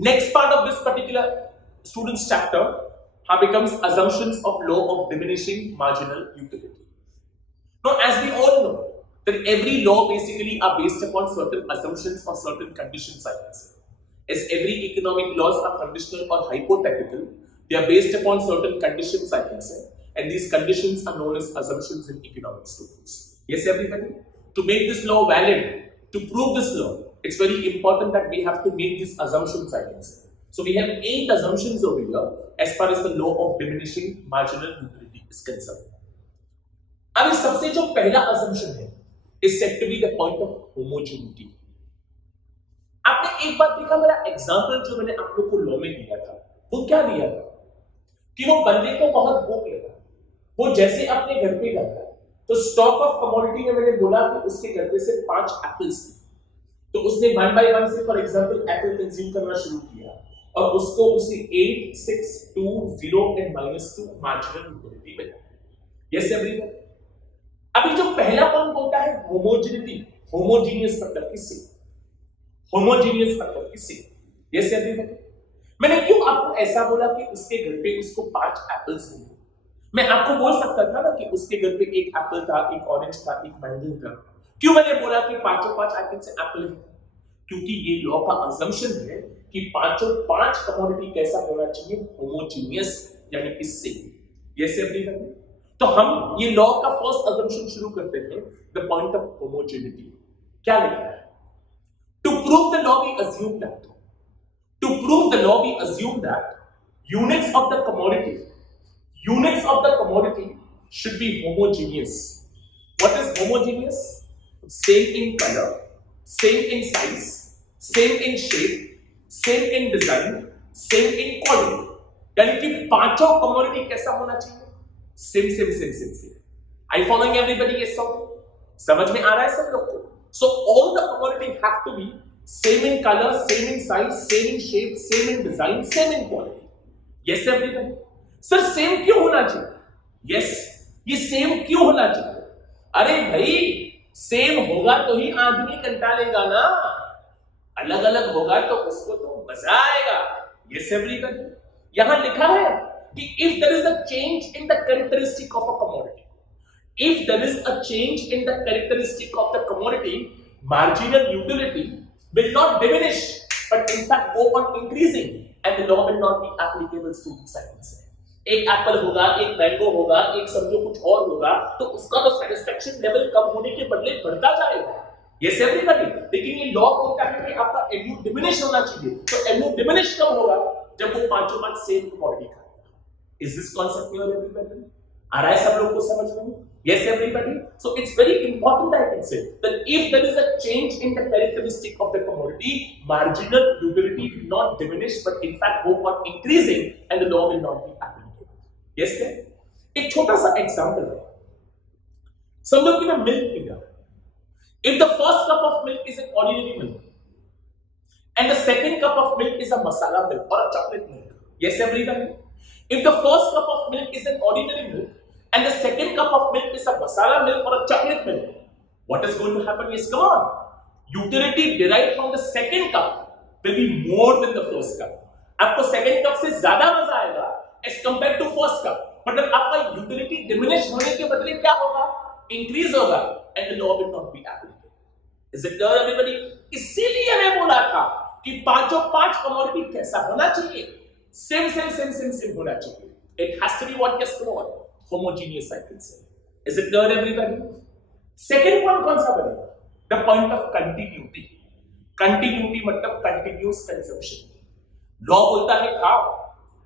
Next part of this particular student's chapter becomes assumptions of law of diminishing marginal utility. Now, as we all know, that every law basically are based upon certain assumptions or certain conditions, I can say. As every economic laws are conditional or hypothetical, they are based upon certain conditions, I can say, and these conditions are known as assumptions in economic students. Yes, everybody? To make this law valid, to prove this law, it's very important that we have to make these assumptions, I can say. So we have 8 assumptions over here as far as the law of diminishing marginal utility is concerned. अब इस सबसे जो पहला assumption है is said to be the point of homogeneity. आपने एक बार देखा मेरा एग्जाम्पल जो मैंने आप लोग को लॉ में दिया था, वो क्या दिया था कि वो बंदे को बहुत भूख लगा, वो जैसे अपने घर पे गया तो स्टॉक ऑफ कमोडिटी में मैंने बोला कि उसके घर पे से 5 एप्पल्स थे, तो उसने 1 by 1 से फॉर एग्जांपल एप्पल कंज्यूम करना शुरू किया और उसको उसे 8, 6, 2, 0 एंड -2 मार्जिनल यूटिलिटी मिला. Yes everyone. अभी जो पहला पॉइंट होता है होमोजेनिटी, होमोजीनियस मतलब किससे, होमोजीनियस मतलब किससे. Yes everyone. मैंने क्यों आपको ऐसा बोला कि उसके घर पे उसको 5 एप्पल्स मिले. मैं आपको बोल सकता था ना कि उसके घर पे एक एप्पल था, एक ऑरेंज था, एक मैंगो था. क्यों मैंने बोला कि 5 एप्पल से एप्पल है? क्योंकि ये लॉ का असम्पशन है कि 5 कमोडिटी कैसा होना चाहिए, होमोजीनियस, यानी किससे. Yes everyone. तो हम ये लॉ का फर्स्ट असम्पशन शुरू करते हैं, द पॉइंट ऑफ होमोजेनिटी. क्या लिखा है? To prove the law we assume that, to prove the law we assume that units of the commodity, units of the commodity should be homogeneous. What is homogeneous? Same in color, same in size, same in shape, same in design, same in quality. यानी कि 5 commodity कैसा होना चाहिए? Same. Are you following everybody? Yes or no? समझ में आ रहा है सब लोग को? So all the commodity have to be same in color, same in size, same in shape, same in design, same in quality. Yes everybody? Sir same क्यों होना चाहिए? यस, ये सेम क्यों होना चाहिए? अरे भाई सेम होगा तो ही आदमी कंटालेगा ना, अलग अलग होगा तो उसको तो मजा आएगा. Yes everyone. यहां लिखा है कि if there is a change in the characteristic of a commodity, if there is a change in the characteristic of the commodity, marginal utility will not diminish but in fact go on increasing and the law will not be applicable to science. एक Apple होगा, एक mango होगा, एक समझो कुछ और होगा, तो उसका तो सैटिस्फैक्शन लेवल कम होने के बदले बढ़ता जाएगा. Yes everybody. लेकिन ये लॉ बोलता है कि आपका एमयू डिमिनिश होना चाहिए, तो एमयू डिमिनिश कब होगा? जब वो 5 सेम कमोडिटी खाएगा. Is this concept clear everybody? आ रहा है सब लोग को समझ में? Yes everybody. So it's very important I can say that if there is a change in the characteristic of the commodity, marginal utility will not diminish but in fact go on increasing and the law will not be applicable. Yes sir? एक छोटा सा example है. समझो कि मैं milk P रहा हूं. If the first cup of milk is an ordinary milk and the second cup of milk is a masala milk or a chocolate milk. Yes everybody. If the first cup of milk is an ordinary milk and the second cup of milk is a masala milk or a chocolate milk, what is going to happen? Yes, come on. Utility derived from the second cup will be more than the first cup. आपको second cup से ज्यादा मजा आएगा as compared to first cup. मतलब आपका utility diminish होने के बदले क्या होगा? Increase होगा and the law will not be applicable. Is it clear everybody? इसीलिए मैं बोला था कि 5 commodity कैसा होना चाहिए? Same होना चाहिए. It has to be what gets more homogeneous I can say. Is it clear everybody? Second point कौन सा बनेगा? The point of continuity. Continuity मतलब continuous consumption. Law बोलता है खाओ,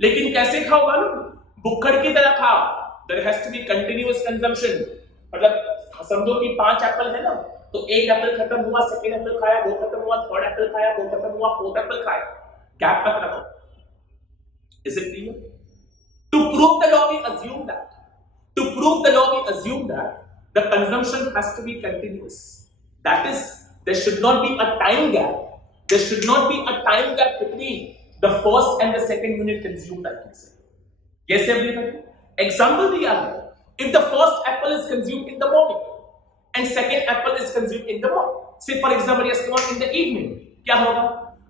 लेकिन कैसे खाओ मालूम? बुक्कड़ की तरह खाओ. There has to be continuous consumption. मतलब समझो कि 5 एप्पल है ना, तो एक एप्पल खत्म हुआ, सेकेंड एप्पल खाया, वो खत्म हुआ, थर्ड एप्पल खाया, वो खत्म हुआ, फोर्थ एप्पल खाया. गैप मत रखो. Is it clear? To prove the law we assume that. To prove the law, we assume that the consumption has to be continuous. That is, there should not be a time gap. There should not be a time gap between the first and the second unit consumed, I can say. Yes, everybody? Example दिया है. If the first apple is consumed in the morning and second apple is consumed in the morning, say for example, yes, come on, in the evening, क्या होगा?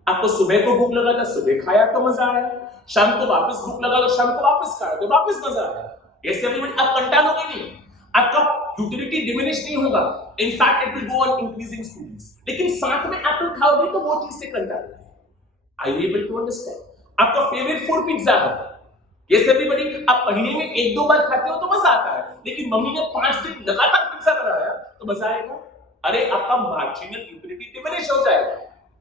आपको सुबह को भूख लगा था, सुबह खाया तो मजा आया, शाम को वापस भूख लगा तो शाम को वापस खाया तो वापस मजा आया। ऐसे एवरीबॉडी आप कंटालोगे नहीं, आपका यूटिलिटी डिमिनिश नहीं होगा, in fact it will go on increasing students. लेकिन साथ में एप्पल खाओगे तो वो चीज से कंटालोगे। आई यू एबल टू अंडरस्टैंड? आपका फेवरेट फूड पिज्जा है, यस एवरीबॉडी, आप महीने में 1-2 बार खाते हो तो मजा आता है, लेकिन मम्मी ने 5 दिन लगातार पिज्जा बनाया तो मजा आएगा? अरे आपका मार्जिनल यूटिलिटी डिमिनिश हो जाएगा।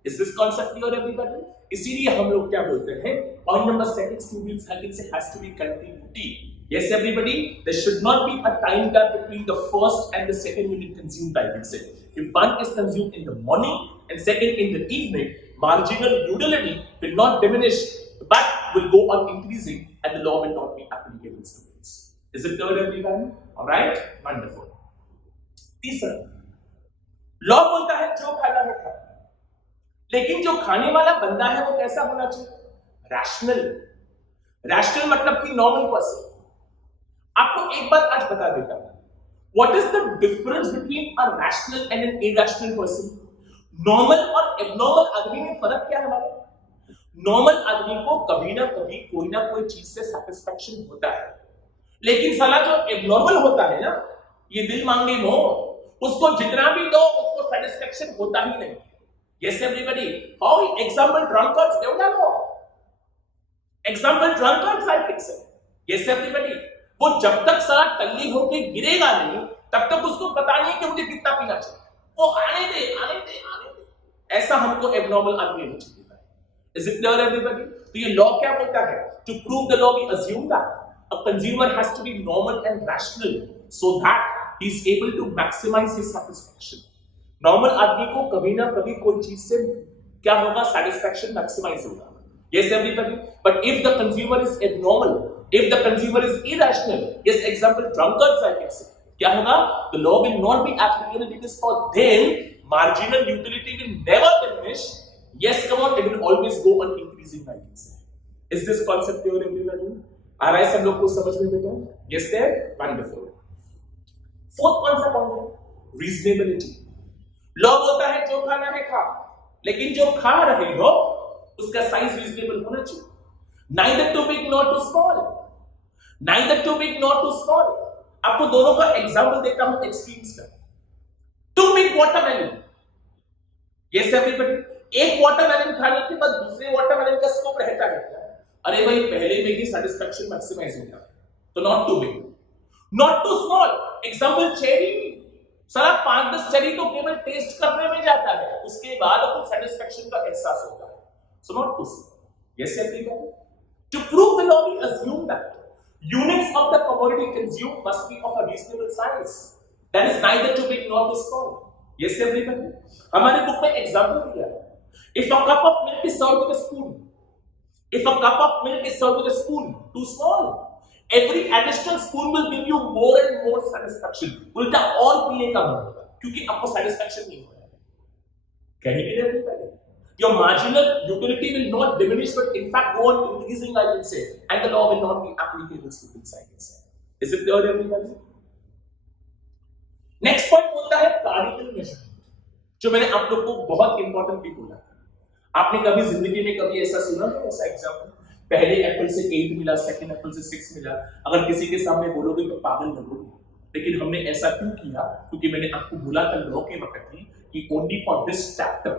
Is this concept clear everybody? इसीलिए हम लोग क्या बोलते हैं, point number 2 students has to be continuity. Yes, everybody, there should not be a time gap between the first and the second unit consumed, I can say. If one is consumed in the morning and second in the evening, marginal utility will not diminish but will go on increasing and the law will not be applicable to students. Is it clear, everyone? Alright? Wonderful. तीसरा, law बोलता है जो खाना है खा, लेकिन जो खाने वाला बंदा है वो कैसा होना चाहिए? रैशनल। रैशनल मतलब कि नॉर्मल पर्सन। आपको एक बात आज बता देता हूं, what is the difference between a rational and an irrational person? Normal और एबनॉर्मल आदमी में फर्क क्या है हमारा? नॉर्मल आदमी को कभी ना कभी कोई ना कोई चीज से सेटिस्फैक्शन होता है, लेकिन साला जो एबनॉर्मल होता है ना, ये दिल मांगे मोह, उसको जितना भी दो उसको सेटिस्फैक्शन होता ही नहीं। Yes everybody, how example drunkards, देवना लो example drunkards I think so. Yes everybody, वो जब तक साला टल्ली होके गिरेगा नहीं तब तक उसको पता नहीं कि मुझे कितना पीना चाहिए, वो आने दे आने दे आने दे। ऐसा हमको एबनॉर्मल आदमी हो चुका है। Is it clear everybody? तो ये लॉ क्या बोलता है? To prove the law we assume that a consumer has to be normal and rational so that he is able to maximise his satisfaction. Normal आदमी को कभी ना कभी कोई चीज से क्या होगा? सैटिस्फैक्शन मैक्सिमाइज होगा। Yes, everybody. But if the consumer is abnormal, if the consumer is irrational, yes, example drunkards I can say, क्या होगा? The law will not be applicable because for them marginal utility will never diminish. Yes, come on, it will always go on increasing, I can say. Is this concept clear, everybody? आ रहा है सब लोग को समझ में बेटा? Yes, there, wonderful. Fourth concept on reasonability. Law बोलता है जो खाना है खा, लेकिन जो खा रहे हो उसका साइज रीजनेबल होना चाहिए। Neither too big nor too small, neither too big nor too small। आपको दोनों का एग्जांपल देता हूं एक्सट्रीम्स का। Too big watermelon, yes everybody, एक वाटरमेलन खाने के बाद दूसरे वाटरमेलन का स्कोप रहता है क्या? अरे भाई पहले में ही सैटिस्फैक्शन मैक्सिमाइज होता है, तो not too big not too small. Example cherry, सारा 5-10 चेरी तो केवल टेस्ट करने में जाता है, उसके बाद आपको सैटिस्फैक्शन का एहसास होता है। So not to see. Yes, everybody. To prove the law, we assume that units of the commodity consumed must be of a reasonable size. That is neither too big nor too small. Yes, everybody. हमारे book में example दिया है। If a cup of milk is served with a spoon, if a cup of milk is served with a spoon, too small. Every additional spoon will give you more and more satisfaction. उल्टा और पीने का मन होगा, क्योंकि आपको satisfaction नहीं हो रहा है। Can you get everybody? Your marginal utility will not diminish, but in fact go on increasing, I will say, and the law will not be applicable to this, I can say. Is it clear, everybody? Next point बोलता है cardinal measurement, जो मैंने आप लोग को बहुत important भी बोला। आपने कभी जिंदगी में कभी ऐसा सुना है? ऐसा एग्जाम्पल, पहले एप्पल से 8 मिला, सेकंड एप्पल से 6 मिला। अगर किसी के सामने बोलोगे तो पागल लगोगे, लेकिन हमने ऐसा क्यों किया? क्योंकि मैंने आपको बोला था लॉ के वक्त ही कि only for this chapter,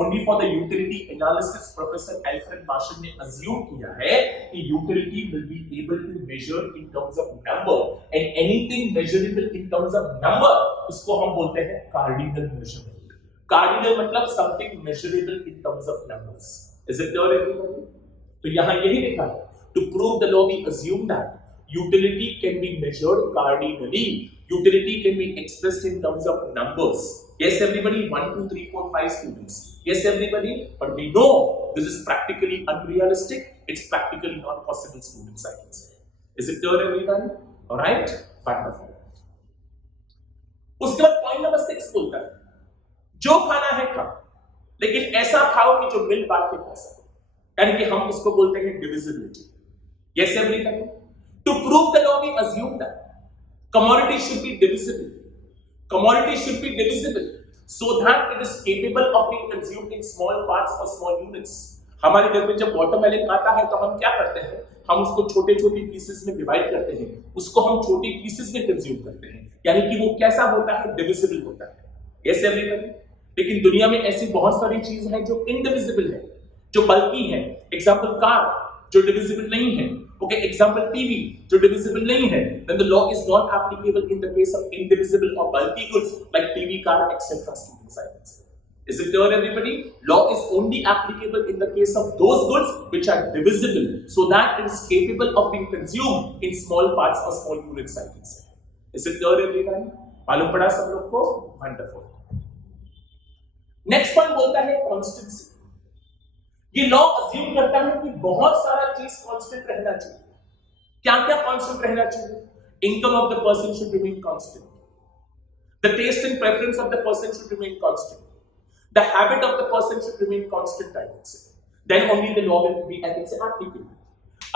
only for the utility analysis, Professor Alfred Marshall ने assume किया है कि utility will be able to measure in terms of number, and anything measurable in terms of number उसको हम बोलते हैं cardinal measurement। cardinal मतलब something measurable in terms of numbers। Is it clear, everybody? तो यहाँ यही लिखा है, to prove the law we assume that utility can be measured cardinally, utility can be expressed in terms of numbers। Yes, everybody, 1, 2, 3, 4, 5 students. Yes, everybody, but we know this is practically unrealistic. It's practically not possible, students, I can say. Is it clear, everybody? All right? Wonderful. उसके बाद point number 6 बोलता है, जो खाना है खाओ, लेकिन ऐसा खाओ कि जो मिल बांट के खा सको, यानी कि हम उसको बोलते हैं divisibility। Yes, everybody, to prove the law we assume that commodity should be divisible, commodity should be divisible, so that it is capable of being consumed in small parts or small units. हमारे घर में जब watermelon आता है तो हम क्या करते हैं, हम उसको छोटे छोटे पीसेस में डिवाइड करते हैं, उसको हम छोटे पीसेस में कंज्यूम करते हैं, यानी कि वो कैसा होता है, डिविजिबल होता है. ऐसे एवरीवन. लेकिन दुनिया में ऐसी बहुत सारी चीज है जो इनडिविजिबल है, जो बल्कि है. एग्जांपल कार जो डिविजिबल नहीं है. ओके, एग्जांपल टीवी जो डिविजिबल नहीं है. Then the law is not applicable in the case of indivisible और बल्कि goods like TV, car, etcetera. Students, I can say. Is it clear, everybody? Law is only applicable in the case of those goods which are divisible, so that it is capable of being consumed in small parts or small units, I can say. Is it clear, everyone? मालूम पड़ा सब लोग को? Wonderful. Next point बोलता है constancy. ये law assume करता है कि बहुत सारा चीज कांस्टेंट रहना चाहिए. क्या क्या कांस्टेंट रहना चाहिए? Income of the person should remain constant. The taste and preference of the person should remain constant. The habit of the person should remain constant, I can say. Then only the law will be, I can say, applicable.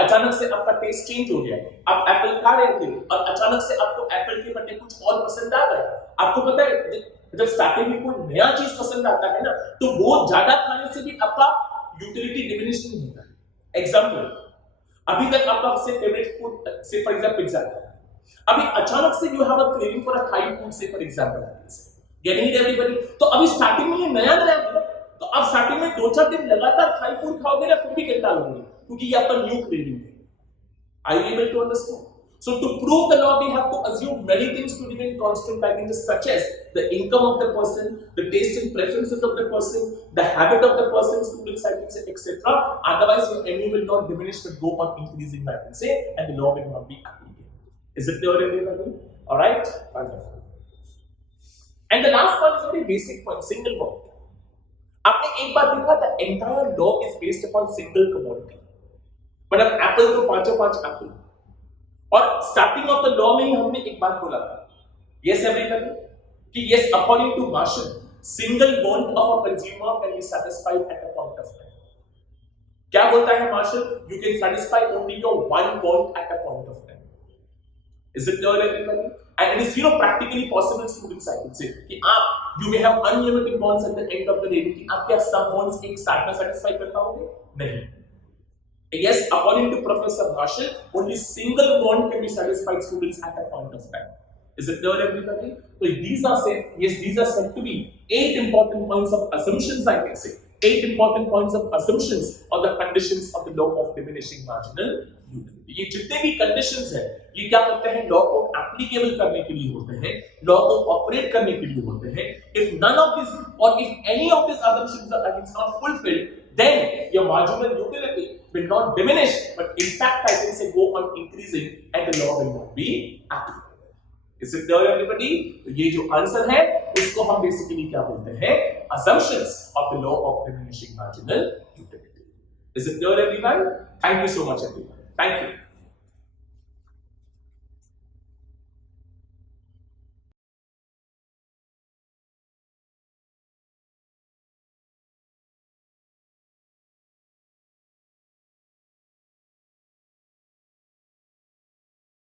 अचानक से आपका taste change हो गया, आप Apple खा रहे थे और अचानक से आपको एप्पल के बदले कुछ और पसंद आ गया. आपको पता है जब स्टार्टिंग में कोई नया चीज पसंद आता है ना, तो वो ज्यादा खाने से भी आपका यूटिलिटी डिमिनिश नहीं होता है. एग्जांपल, अभी तक आपका सबसे favourite food say for example pizza है. अभी अचानक से you have a craving for a Thai food say for example. Getting it, everybody? तो अभी स्टार्टिंग में ये नया है, तो अब स्टार्टिंग में 2-4 दिन लगातार थाई फूड खाओगे ना, फिर भी कितना लोगे, क्योंकि ये आपका न्यू क्रेविंग है. Are you able to understand? So to prove the law, we have to assume many things to remain constant, like such as the income of the person, the taste and preferences of the person, the habit of the person, students, I can say, etc. Otherwise, your MU will not diminish but go on increasing, I can say, and the law will not be applicable. Is it clear, everybody? All right? Wonderful. And the last point is a very basic point, single bond. आपने एक बार देखा the entire law is based upon single commodity. मतलब Apple तो 5 Apple. और starting of the law में ही हमने एक बात बोला था, yes everybody, कि yes according to Marshall, single bond of a consumer can be satisfied at a point of time. क्या बोलता है Marshall? You can satisfy only your one bond at a point of time. Is it clear, everybody? And it is practically possible, students, I can say, कि आप you may have unlimited bonds at the end of the day, लेकिन आप क्या सब bonds एक साथ में satisfy कर पाओगे? नहीं. Yes, according to Professor Marshall, only single bond can be satisfied, students, at a point of time. Is it clear, everybody? So these are said to be 8 important points of assumptions, I can say. 8 important points of assumptions or the conditions of the law of diminishing marginal utility. ये जितने भी conditions हैं, ये क्या करते हैं, law को applicable करने के लिए होते हैं, लॉ को ऑपरेट करने के लिए होते हैं. इफ नन ऑफ दिस और if any of this assumptions are not fulfilled, then your marginal utility will not diminish, but in fact I can say go on increasing and the law will not be applicable. Is it clear, everybody? तो ये जो answer है इसको हम basically क्या बोलते हैं, assumptions of the law of diminishing marginal utility. Is it clear, everyone? Thank you so much, everyone. Thank you.